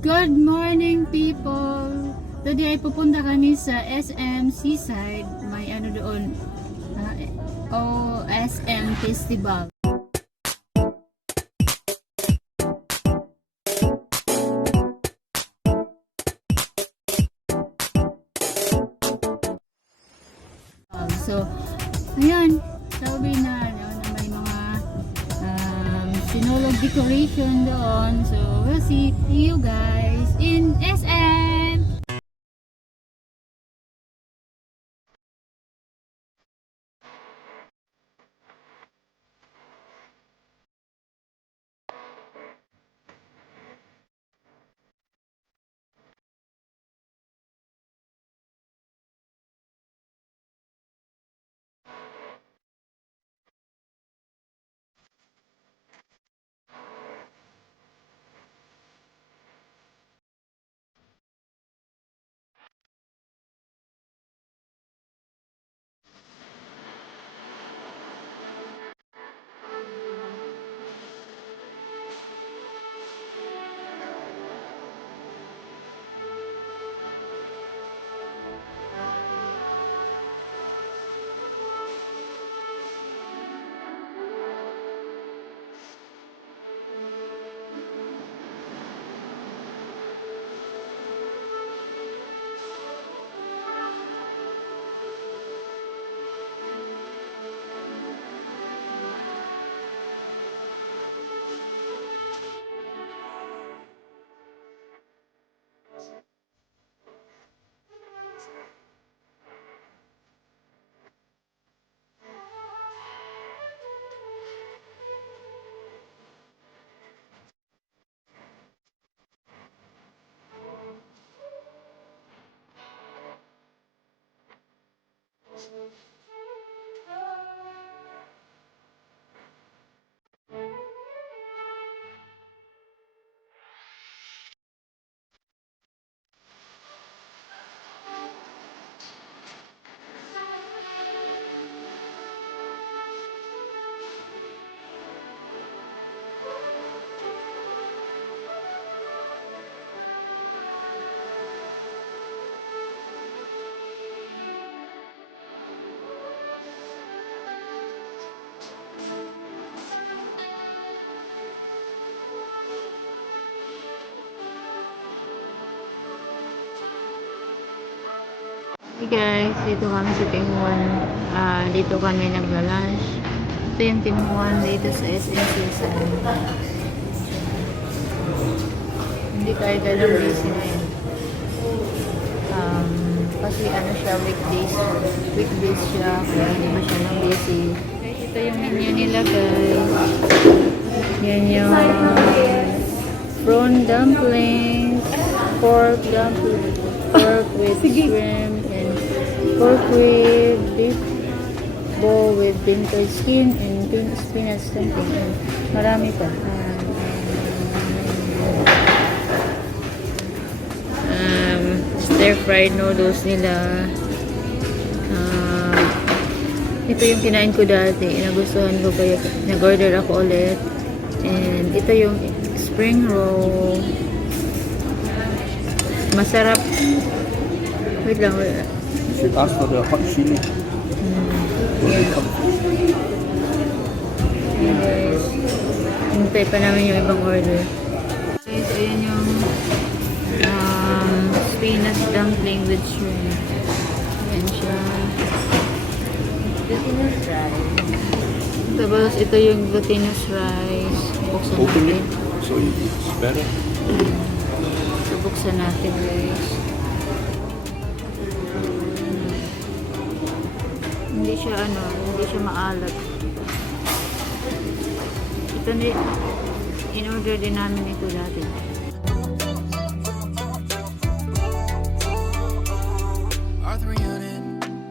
Good morning, people! Today ay pupunta kami sa SM Seaside. May ano doon, OSM Festival. So, ayan, sabi na, may mga sinulog decoration doon. So, we'll see you guys in SM! Hey guys, dito kami sa Tingwan. Dito kami nagla-lunch. Ito yung Tingwan dito sa SM Seaside. Hindi tayo dalang busy ngayon. Kasi ano siya, weekdays. Weekdays siya, kaya hindi masyadong busy. Guys, ito yung menu nila guys. Yan yung prawn dumplings, pork dumplings, pork with shrimp, pork with beef bowl with pinto skin and spinach something. And marami pa. Stir fried noodles nila. Ito yung kinain ko dati. Nagustuhan ko kaya nag-order ako ulit. And ito yung spring roll. Masarap. Wait lang. should ask for the hot chili. Guys, hintay pa namin yung ibang order. Guys, ayan yung spinach dumpling with shrimp. Ayan siya. Glutinous rice. Tapos ito yung glutinous rice. Buksan Open natin. it so it's better. So, buksan natin guys. Hindi siya hindi siya maalat. Ito in-order din namin ito dati. Arthur Unit,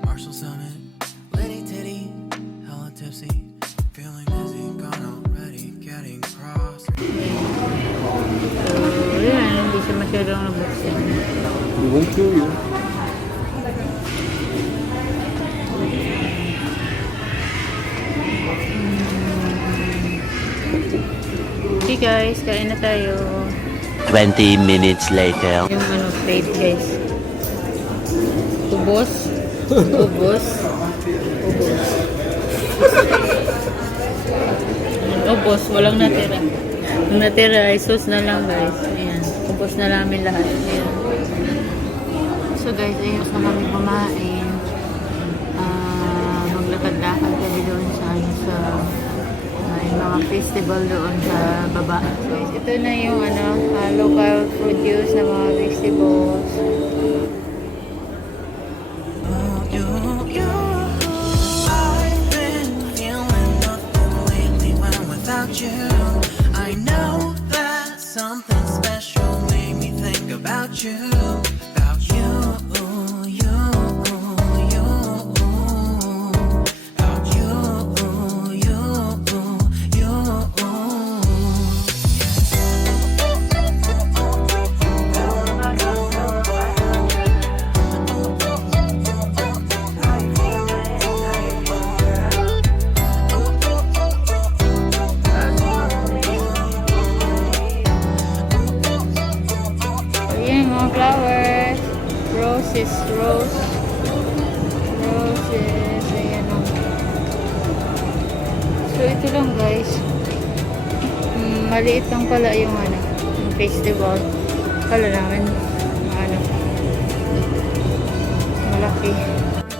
Marshall Summit, Liddy Titty, hella tipsy, feeling dizzy, gone already, getting cross. So, yan, hindi siya masyadong nabuksan. It won't kill you. Okay guys, kain na tayo. 20 minutes later. Yung ano, plate guys. Ubos. Ubos. Ubos. Ubos. Walang natira. Yung natira ay sauce na lang guys. Ayan. Ubos na namin lahat. Ayan. So guys, ayos na kami kumain. Maglakad-lakad kami doon sa may mga festival doon sa baba. So guys, ito na yung local produce na mga vegetables. I've been feeling nothing lately when without you. I know that something special made me think about you. About you, you, you. About you, you, you. Ayan, mga flowers. Roses, roses. Ayan o. So, ito lang guys. Maliit lang pala yung yung festival. Kala namin, malaki.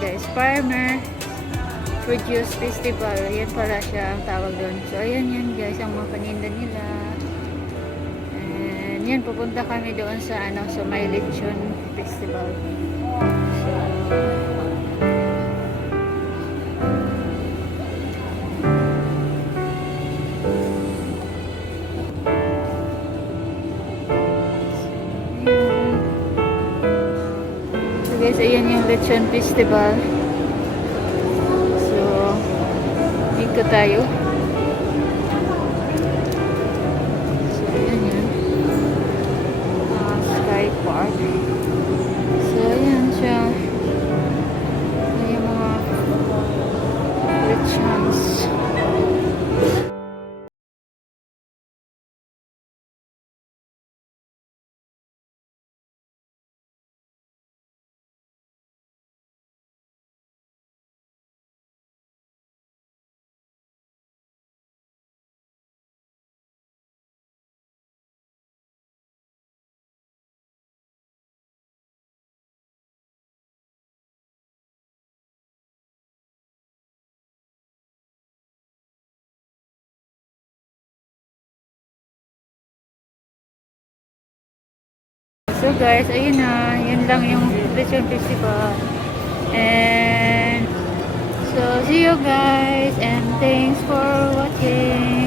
Guys, Farmer Produce Festival. Ayan pala siya ang tawag doon. So, ayan yan guys, ang mga paninda nila. Yan, pupunta kami doon sa sa May Lechon Festival. So guys, ayan yung Lechon Festival. So, ikot tayo. Park. So, ayan siya. Ayan yung mga lechons. So guys, ayun na. Yun lang yung Lechon Festival. And so, see you guys. And thanks for watching.